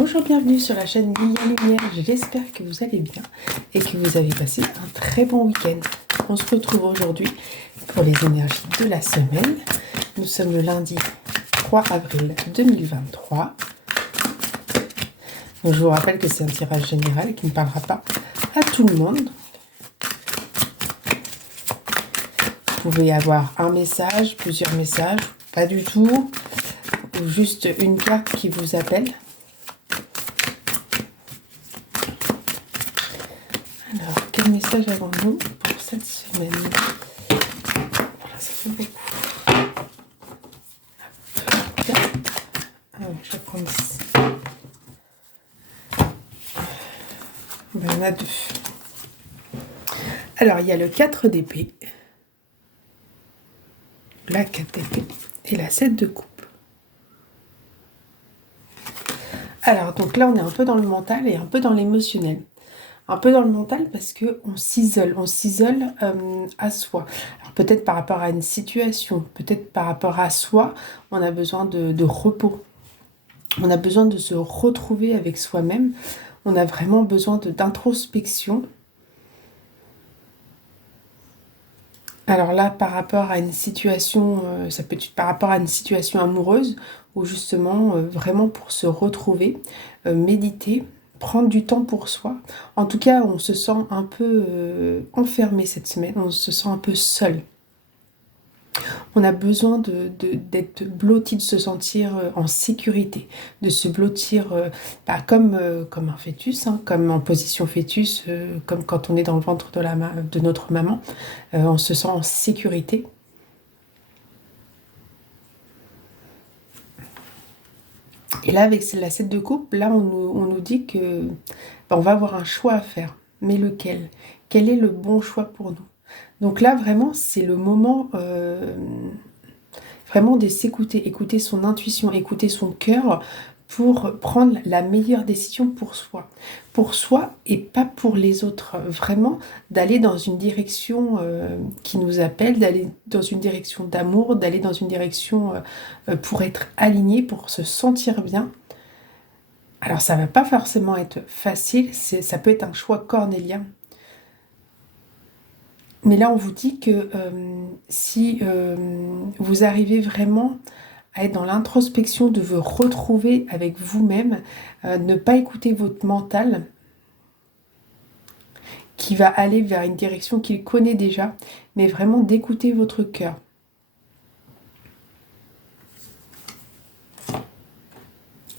Bonjour, bienvenue sur la chaîne Liliane Lumière. J'espère que vous allez bien et que vous avez passé un très bon week-end. On se retrouve aujourd'hui pour les énergies de la semaine. Nous sommes le lundi 3 avril 2023. Donc, je vous rappelle que c'est un tirage général qui ne parlera pas à tout le monde. Vous pouvez avoir un message, plusieurs messages, pas du tout, ou juste une carte qui vous appelle. Alors, quel message avons-nous pour cette semaine? Voilà, ça fait beaucoup. Ah oui, je vais prendre ici. Ben, il y en a deux. Alors, il y a le 4 d'épée, la 4 d'épée et la 7 de coupe. Alors, donc là, on est un peu dans le mental et un peu dans l'émotionnel. Un peu dans le mental parce qu'on s'isole à soi. Alors peut-être par rapport à une situation, peut-être par rapport à soi, on a besoin de repos. On a besoin de se retrouver avec soi-même. On a vraiment besoin d'introspection. Alors là, par rapport à une situation, ça peut être par rapport à une situation amoureuse, ou justement, vraiment pour se retrouver, méditer, prendre du temps pour soi. En tout cas, on se sent un peu enfermé cette semaine, on se sent un peu seul. On a besoin d'être blotti, de se sentir en sécurité, de se blottir comme un fœtus, hein, comme en position fœtus, comme quand on est dans le ventre de notre maman. On se sent en sécurité. Et là, avec la 7 de coupe, là, on nous dit que on va avoir un choix à faire. Mais lequel? Quel est le bon choix pour nous? Donc là, vraiment, c'est le moment vraiment de s'écouter, écouter son intuition, écouter son cœur pour prendre la meilleure décision pour soi. Pour soi et pas pour les autres. Vraiment, d'aller dans une direction qui nous appelle, d'aller dans une direction d'amour, d'aller dans une direction pour être aligné, pour se sentir bien. Alors, ça va pas forcément être facile, ça peut être un choix cornélien. Mais là, on vous dit que si vous arrivez vraiment à être dans l'introspection, de vous retrouver avec vous-même, ne pas écouter votre mental qui va aller vers une direction qu'il connaît déjà, mais vraiment d'écouter votre cœur.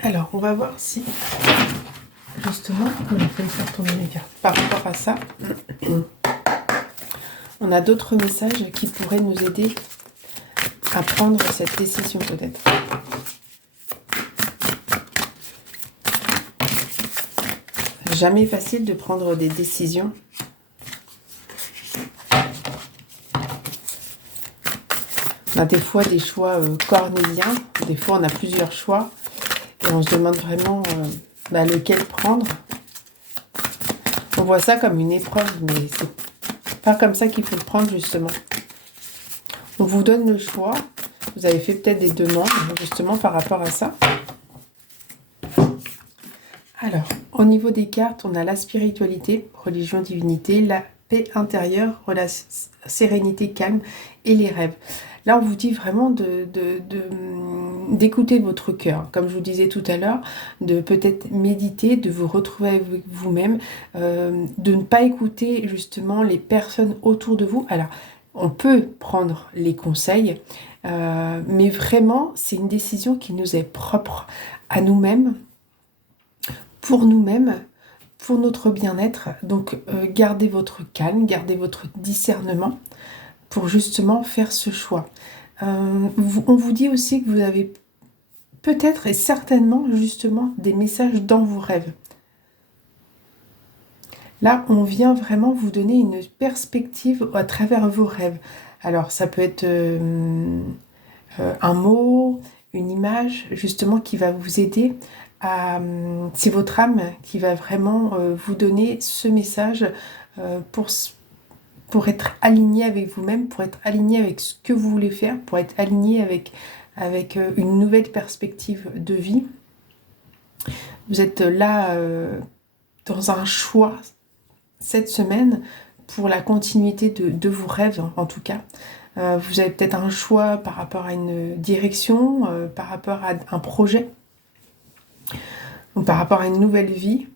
Alors, on va voir si, justement, on a fait faire tourner les cartes. Par rapport à ça, on a d'autres messages qui pourraient nous aider à prendre cette décision peut-être. Jamais facile de prendre des décisions. On a des fois des choix cornéliens, des fois on a plusieurs choix et on se demande vraiment lequel prendre. On voit ça comme une épreuve, mais c'est pas comme ça qu'il faut le prendre justement. On vous donne le choix, vous avez fait peut-être des demandes justement par rapport à ça. Alors, au niveau des cartes, on a la spiritualité, religion, divinité, la paix intérieure, sérénité, calme et les rêves. Là, on vous dit vraiment d'écouter votre cœur. Comme je vous disais tout à l'heure, de peut-être méditer, de vous retrouver avec vous-même, de ne pas écouter justement les personnes autour de vous. Alors, on peut prendre les conseils, mais vraiment, c'est une décision qui nous est propre à nous-mêmes, pour nous-mêmes, pour notre bien-être. Donc, gardez votre calme, gardez votre discernement pour justement faire ce choix. On vous dit aussi que vous avez peut-être et certainement justement des messages dans vos rêves. Là, on vient vraiment vous donner une perspective à travers vos rêves. Alors, ça peut être un mot, une image, justement, qui va vous aider à... C'est votre âme qui va vraiment vous donner ce message pour être aligné avec vous-même, pour être aligné avec ce que vous voulez faire, pour être aligné avec une nouvelle perspective de vie. Vous êtes là dans un choix cette semaine pour la continuité de vos rêves, en tout cas. Vous avez peut-être un choix par rapport à une direction, par rapport à un projet, ou par rapport à une nouvelle vie.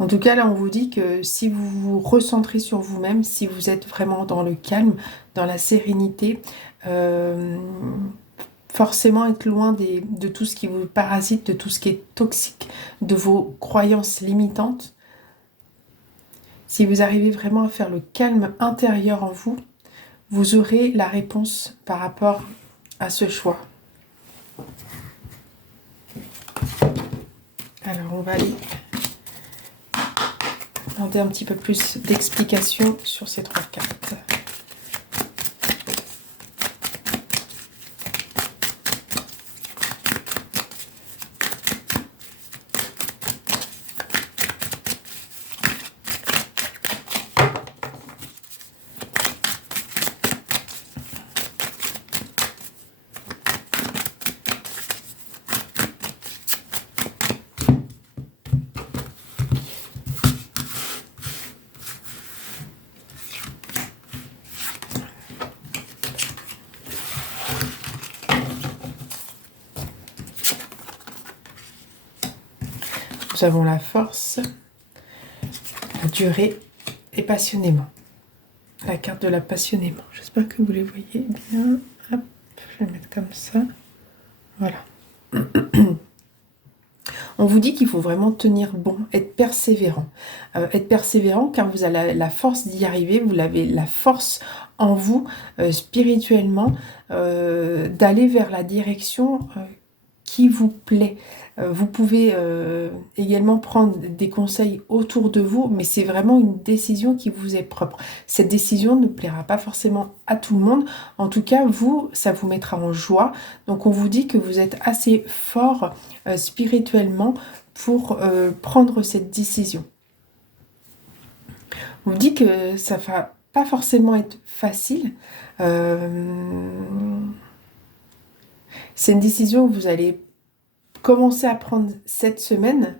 En tout cas, là, on vous dit que si vous vous recentrez sur vous-même, si vous êtes vraiment dans le calme, dans la sérénité, forcément être loin de tout ce qui vous parasite, de tout ce qui est toxique, de vos croyances limitantes. Si vous arrivez vraiment à faire le calme intérieur en vous, vous aurez la réponse par rapport à ce choix. Alors, on va aller demander un petit peu plus d'explications sur ces 3 cartes. Nous avons la force, la durée et passionnément. La carte de la passionnément. J'espère que vous les voyez bien. Hop, je vais mettre comme ça. Voilà. On vous dit qu'il faut vraiment tenir bon, être persévérant. Être persévérant car vous avez la force d'y arriver, vous avez la force en vous, spirituellement, d'aller vers la direction qui vous plaît. Vous pouvez également prendre des conseils autour de vous, mais c'est vraiment une décision qui vous est propre. Cette décision ne plaira pas forcément à tout le monde. En tout cas, vous, ça vous mettra en joie. Donc on vous dit que vous êtes assez fort spirituellement pour prendre cette décision. On vous dit que ça va pas forcément être facile. C'est une décision que vous allez commencer à prendre cette semaine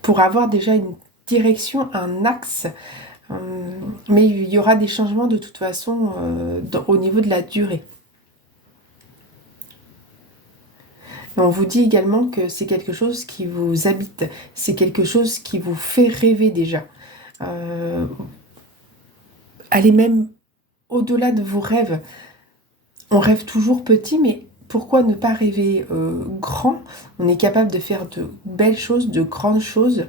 pour avoir déjà une direction, un axe. Mais il y aura des changements de toute façon au niveau de la durée. Et on vous dit également que c'est quelque chose qui vous habite, c'est quelque chose qui vous fait rêver déjà. Allez même au-delà de vos rêves. On rêve toujours petit, mais pourquoi ne pas rêver grand? On est capable de faire de belles choses, de grandes choses.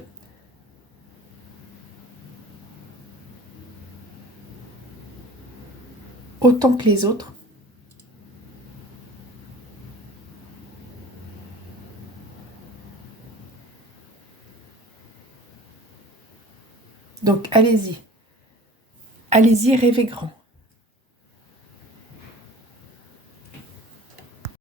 Autant que les autres. Donc allez-y. Allez-y, rêvez grand.